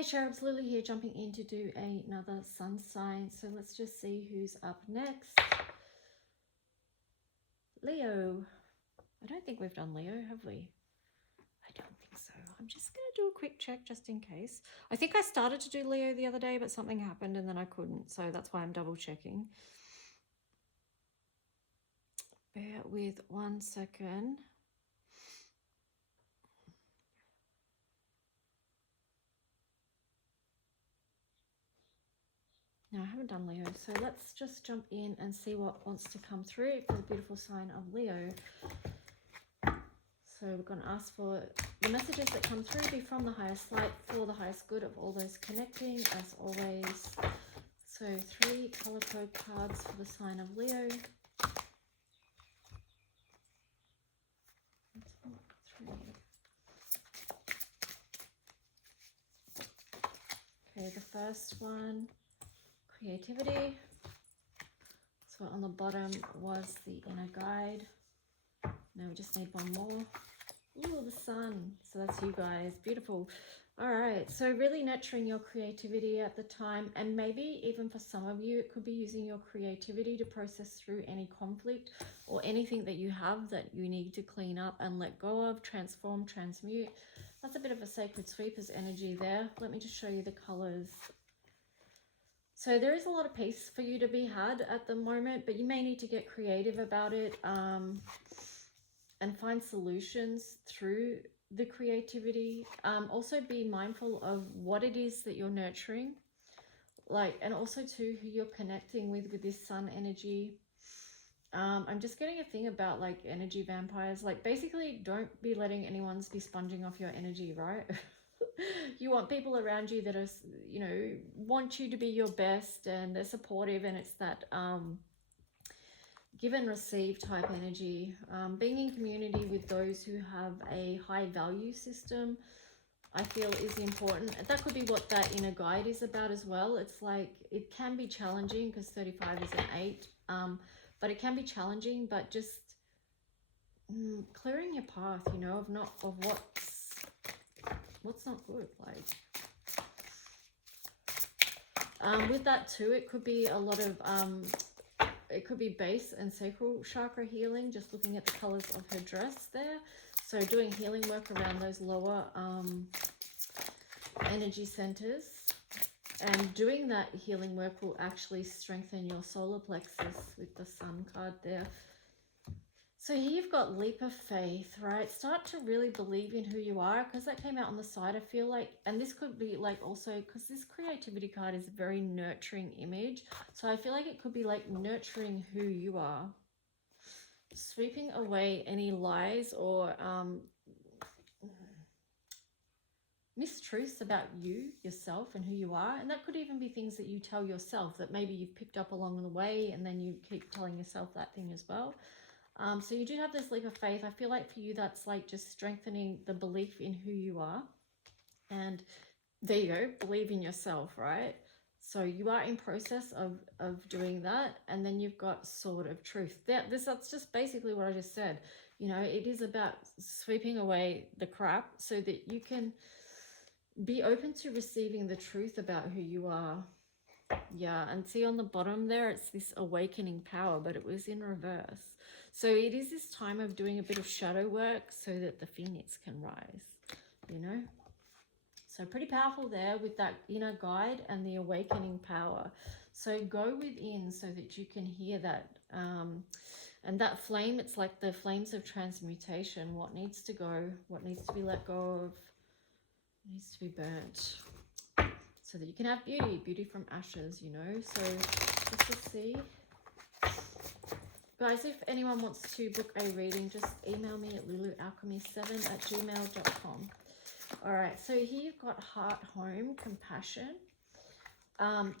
Hey Cherubs, Lily here, jumping in to do another sun sign. So let's just see who's up next. Leo. I don't think we've done Leo, have we? I don't think so. I'm just going to do a quick check just in case. I think I started to do Leo the other day, but something happened and then I couldn't. So that's why I'm double checking. Bear with 1 second. No, I haven't done Leo. So let's just jump in and see what wants to come through for the beautiful sign of Leo. So we're going to ask for the messages that come through be from the highest light for the highest good of all those connecting, as always. So 3 color code cards for the sign of Leo. Okay, the first one, creativity. So on the bottom was the inner guide. Now we just need one more. Ooh, the sun. So that's you guys. Beautiful. All right. So really nurturing your creativity at the time. And maybe even for some of you, it could be using your creativity to process through any conflict or anything that you have that you need to clean up and let go of, transform, transmute. That's a bit of a sacred sweepers energy there. Let me just show you the colors. So there is a lot of peace for you to be had at the moment, but you may need to get creative about it. And find solutions through the creativity. Also be mindful of what it is that you're nurturing, and also too who you're connecting with this sun energy. I'm just getting a thing about like energy vampires. Like basically don't be letting anyone be sponging off your energy, right? You want people around you that are, want you to be your best and they're supportive, and it's that give and receive type energy. Being in community with those who have a high value system, I feel is important. That could be what that inner guide is about as well. It's like, it can be challenging because 35 is an 8, but it can be challenging, but just clearing your path, of what's not good. With that too, it could be a lot of it could be base and sacral chakra healing, just looking at the colors of her dress there. So doing healing work around those lower energy centers. And doing that healing work will actually strengthen your solar plexus with the sun card there. So here you've got leap of faith, right? Start to really believe in who you are, because that came out on the side, I feel like. And this could be like also, because this creativity card is a very nurturing image. So I feel like it could be like nurturing who you are. Sweeping away any lies or mistruths about you, yourself, and who you are. And that could even be things that you tell yourself that maybe you've picked up along the way, and then you keep telling yourself that thing as well. So you do have this leap of faith. I feel like for you, that's like just strengthening the belief in who you are. And there you go, believe in yourself, right? So you are in process of doing that. And then you've got sword of truth. That's just basically what I just said. It is about sweeping away the crap so that you can be open to receiving the truth about who you are. Yeah, and see on the bottom there, it's this awakening power, but it was in reverse. So it is this time of doing a bit of shadow work so that the phoenix can rise, So pretty powerful there with that inner guide and the awakening power. So go within so that you can hear that. And that flame, it's like the flames of transmutation. What needs to go, what needs to be let go of, needs to be burnt. So that you can have beauty from ashes, So just to see. Guys, if anyone wants to book a reading, just email me at lulualchemy7@gmail.com. All right, so here you've got heart, home, compassion.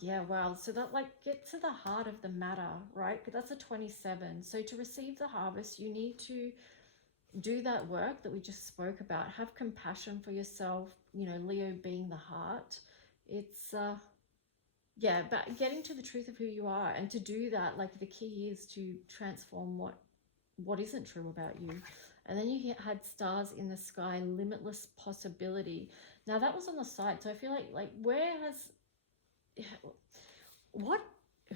Yeah, wow. So that get to the heart of the matter, right? But that's a 27. So to receive the harvest, you need to do that work that we just spoke about. Have compassion for yourself, Leo being the heart. It's yeah, but getting to the truth of who you are, and to do that, the key is to transform what isn't true about you, And then you had stars in the sky, limitless possibility. Now that was on the side. So I feel like where has, what,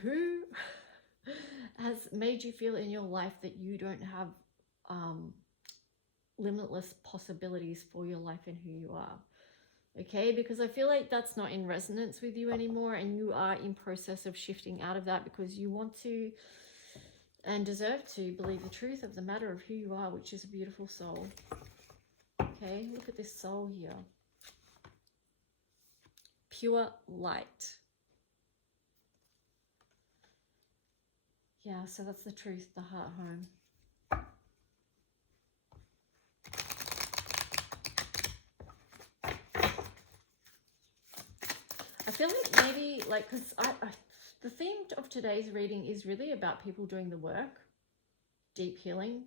who has made you feel in your life that you don't have limitless possibilities for your life and who you are? Okay, because I feel like that's not in resonance with you anymore, and you are in process of shifting out of that because you want to and deserve to believe the truth of the matter of who you are, which is a beautiful soul. Okay, look at this soul here. Pure light. Yeah, so that's the truth, the heart home. I feel like maybe, like, because the theme of today's reading is really about people doing the work, deep healing,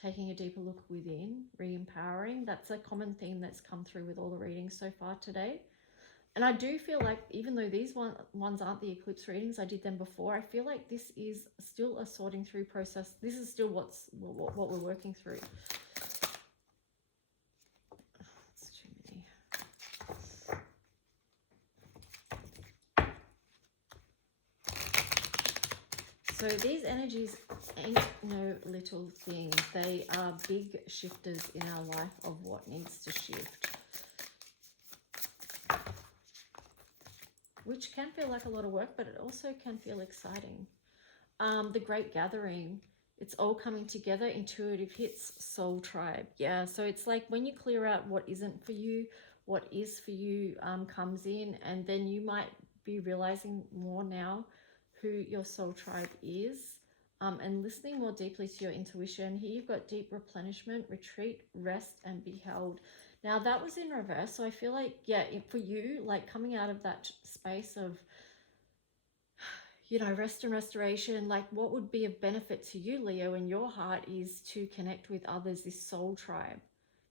taking a deeper look within, re-empowering. That's a common theme that's come through with all the readings so far today. And I do feel like, even though these ones aren't the eclipse readings, I did them before, I feel like this is still a sorting through process. This is still what we're working through. It's too many. So these energies ain't no little thing. They are big shifters in our life of what needs to shift. Which can feel like a lot of work, but it also can feel exciting. The Great Gathering, it's all coming together. Intuitive hits, soul tribe. Yeah, so it's like when you clear out what isn't for you, what is for you comes in, and then you might be realizing more now who your soul tribe is, and listening more deeply to your intuition. Here you've got deep replenishment, retreat, rest, and be held. Now that was in reverse, so I feel like, yeah, for you, like coming out of that space of, you know, rest and restoration, like what would be of benefit to you, Leo, in your heart is to connect with others, this soul tribe.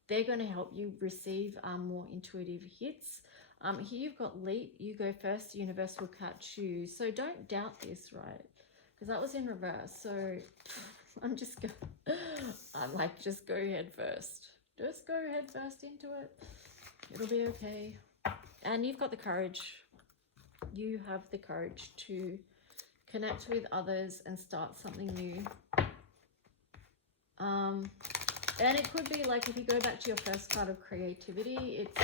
They're going to help you receive more intuitive hits. Here you've got leap, you go first, the universe will catch you. So don't doubt this, right? Because that was in reverse. So I'm like, just go head first. Just go head first into it. It'll be okay. And you've got the courage. You have the courage to connect with others and start something new. And it could be like, if you go back to your first card of creativity, it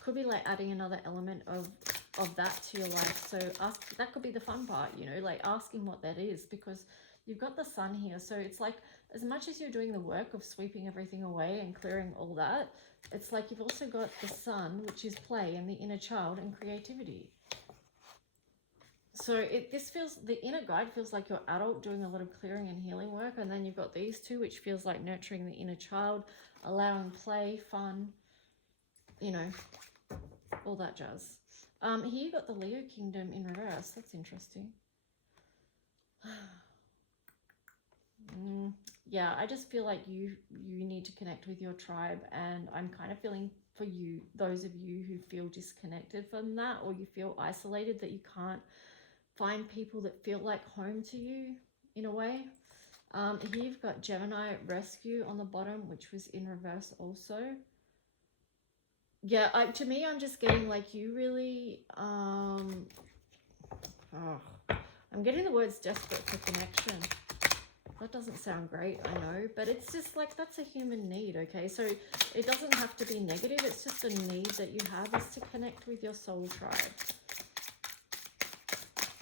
could be like adding another element of that to your life. So that could be the fun part, you know, like asking what that is, because you've got the sun here. So it's like, as much as you're doing the work of sweeping everything away and clearing all that, it's like you've also got the sun, which is play and the inner child and creativity. So this feels, the inner guide feels like your adult doing a lot of clearing and healing work. And then you've got these two, which feels like nurturing the inner child, allowing play, fun, you know, all that jazz. Here you've got the Leo kingdom in reverse. That's interesting. Yeah, I just feel like you need to connect with your tribe, and I'm kind of feeling for you, those of you who feel disconnected from that, or you feel isolated, that you can't find people that feel like home to you in a way. Here you've got Gemini rescue on the bottom, which was in reverse also. Yeah, to me, I'm just getting like you really, I'm getting the words desperate for connection. That doesn't sound great, I know, but it's just like, that's a human need, okay? So it doesn't have to be negative. It's just a need that you have, is to connect with your soul tribe.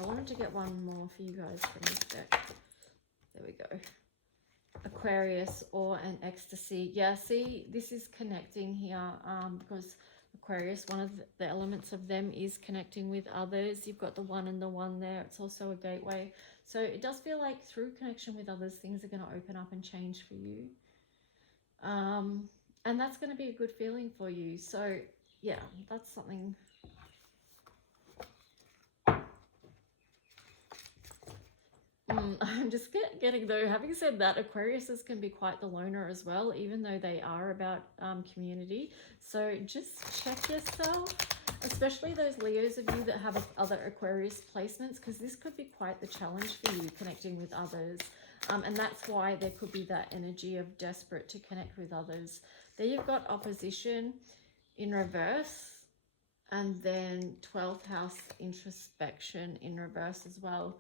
I wanted to get one more for you guys from this deck. There we go. Aquarius, or an ecstasy. Yeah, see, this is connecting here, because Aquarius, one of the elements of them is connecting with others. You've got the one and the one there. It's also a gateway. So it does feel like through connection with others, things are going to open up and change for you. And that's going to be a good feeling for you. So yeah, that's something. I'm just getting though, having said that, Aquariuses can be quite the loner as well, even though they are about community. So just check yourself, especially those Leos of you that have other Aquarius placements, because this could be quite the challenge for you connecting with others. And that's why there could be that energy of desperate to connect with others. There you've got opposition in reverse, and then 12th house introspection in reverse as well.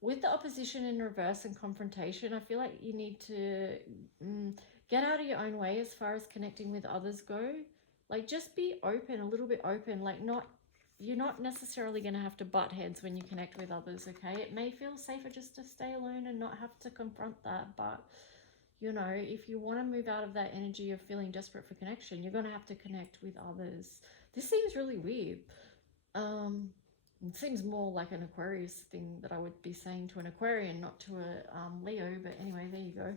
With the opposition in reverse and confrontation, I feel like you need to get out of your own way as far as connecting with others go. Like, just be open, a little bit open. Like, you're not necessarily going to have to butt heads when you connect with others, okay? It may feel safer just to stay alone and not have to confront that, but you know, if you want to move out of that energy of feeling desperate for connection, you're going to have to connect with others. This seems really weird. It seems more like an Aquarius thing that I would be saying to an Aquarian, not to a Leo, but anyway, there you go.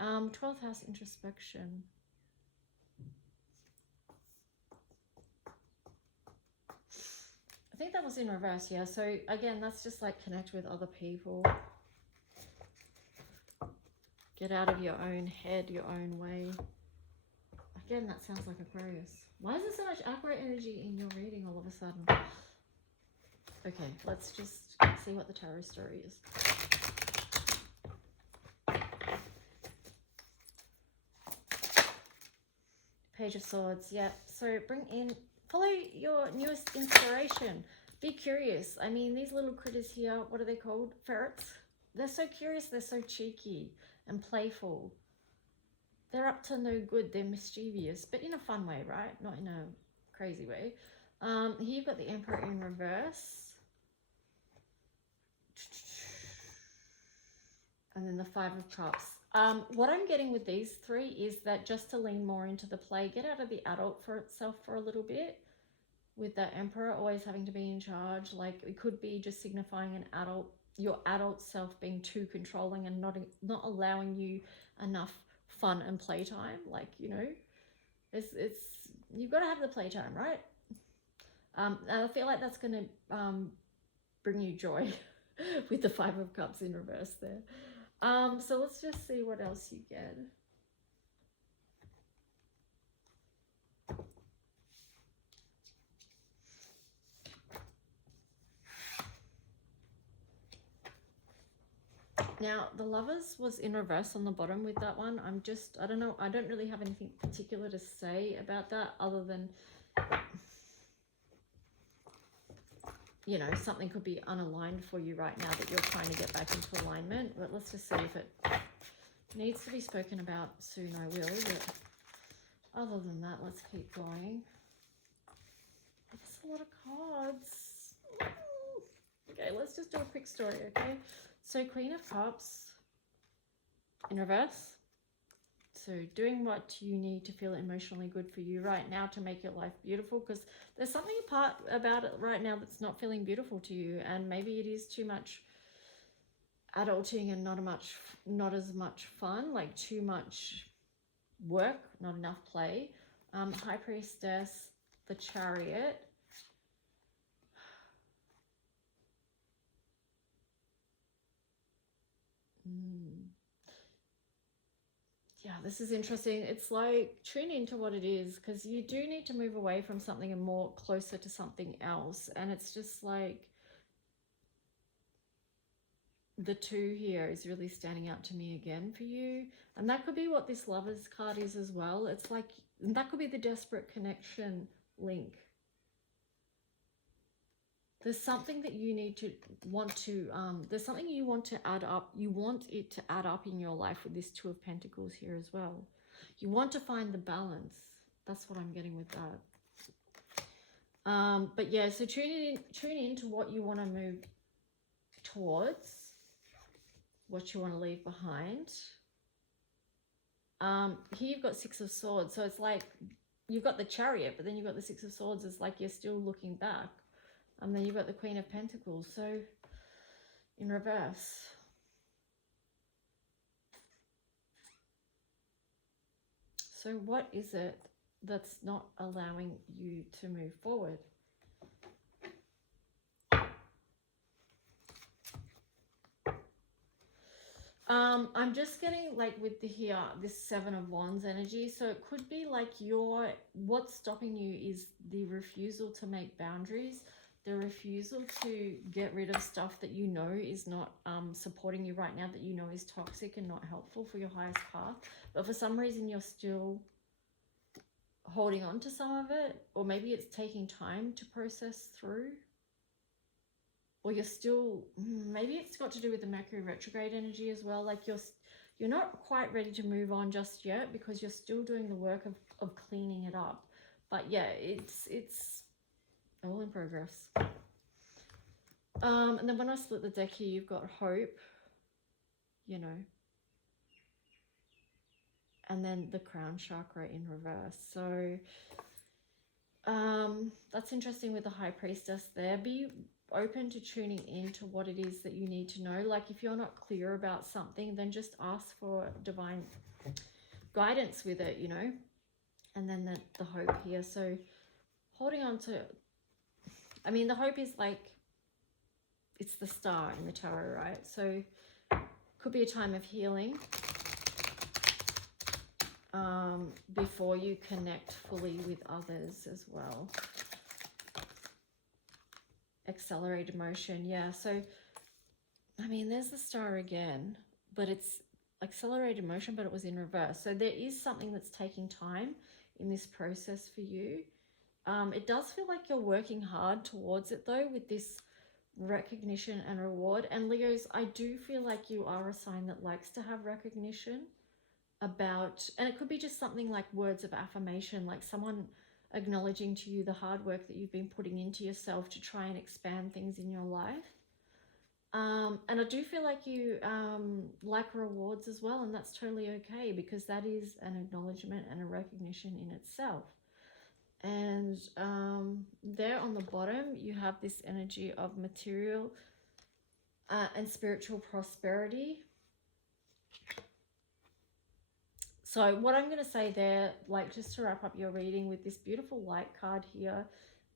12th house introspection. I think that was in reverse, yeah. So again, that's just like connect with other people. Get out of your own head, your own way. Again, that sounds like Aquarius. Why is there so much Aqua energy in your reading all of a sudden? Okay, let's just see what the tarot story is. Page of Swords, yeah. So follow your newest inspiration. Be curious. I mean, these little critters here, what are they called? Ferrets? They're so curious, they're so cheeky and playful. They're up to no good, they're mischievous, but in a fun way, right? Not in a crazy way. Here you've got the Emperor in reverse. And then the Five of Cups. What I'm getting with these three is that just to lean more into the play, get out of the adult for itself for a little bit. With that Emperor always having to be in charge, like it could be just signifying an adult, your adult self being too controlling and not allowing you enough fun and playtime. Like, you know, it's you've got to have the playtime, right? And I feel like that's going to bring you joy with the Five of Cups in reverse there. So let's just see what else you get. Now, the Lovers was in reverse on the bottom with that one. I don't know, I don't really have anything particular to say about that other than, you know, something could be unaligned for you right now that you're trying to get back into alignment. But let's just see if it needs to be spoken about soon. I will, but other than that, let's keep going. That's a lot of cards. Okay, let's just do a quick story, okay? So Queen of Cups in reverse. So doing what you need to feel emotionally good for you right now to make your life beautiful, because there's something about it right now that's not feeling beautiful to you, and maybe it is too much adulting and not as much fun, like too much work, not enough play. High Priestess, the Chariot. Yeah, this is interesting. It's like tune into what it is, because you do need to move away from something and more closer to something else. And it's just like the two here is really standing out to me again for you. And that could be what this Lovers card is as well. It's like that could be the desperate connection link. There's something that you need to there's something you want to add up. You want it to add up in your life with this Two of Pentacles here as well. You want to find the balance. That's what I'm getting with that. But yeah, so tune in to what you want to move towards, what you want to leave behind. Here you've got Six of Swords. So it's like you've got the Chariot, but then you've got the Six of Swords. It's like you're still looking back. And then you've got the Queen of Pentacles, so in reverse. So what is it that's not allowing you to move forward? I'm just getting like with the here, this Seven of Wands energy. So it could be like what's stopping you is the refusal to make boundaries, the refusal to get rid of stuff that you know is not supporting you right now, that you know is toxic and not helpful for your highest path. But for some reason you're still holding on to some of it, or maybe it's taking time to process through. Or you're still, maybe it's got to do with the Mercury retrograde energy as well. Like you're not quite ready to move on just yet because you're still doing the work of cleaning it up. But yeah, it's all in progress. And then when I split the deck here, you've got hope, you know, and then the crown chakra in reverse. So that's interesting with the high priestess there. Be open to tuning into what it is that you need to know. Like if you're not clear about something, then just ask for divine guidance with it, you know. And then the hope here. So holding on to, I mean, the hope is like, it's the star in the tarot, right? So could be a time of healing before you connect fully with others as well. Accelerated motion, yeah. So I mean, there's the star again, but it's accelerated motion, but it was in reverse. So there is something that's taking time in this process for you. It does feel like you're working hard towards it though, with this recognition and reward. And Leos, I do feel like you are a sign that likes to have recognition about, and it could be just something like words of affirmation, like someone acknowledging to you the hard work that you've been putting into yourself to try and expand things in your life. And I do feel like you like rewards as well, and that's totally okay, because that is an acknowledgement and a recognition in itself. And there on the bottom, you have this energy of material and spiritual prosperity. So what I'm going to say there, like just to wrap up your reading with this beautiful light card here,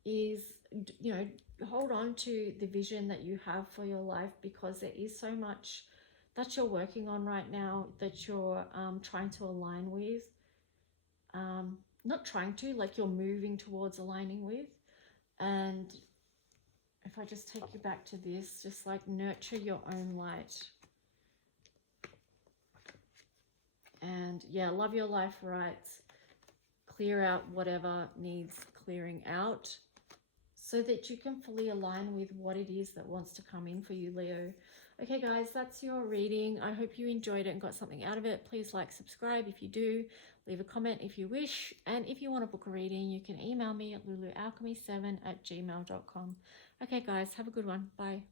is, you know, hold on to the vision that you have for your life, because there is so much that you're working on right now that you're trying to align with. Not trying to, like you're moving towards aligning with. And if I just take you back to this, just like nurture your own light. And yeah, love your life right. Clear out whatever needs clearing out so that you can fully align with what it is that wants to come in for you, Leo. Okay, guys, that's your reading. I hope you enjoyed it and got something out of it. Please like, subscribe if you do. Leave a comment if you wish. And if you want to book a reading, you can email me at lulualchemy7@gmail.com. Okay, guys, have a good one. Bye.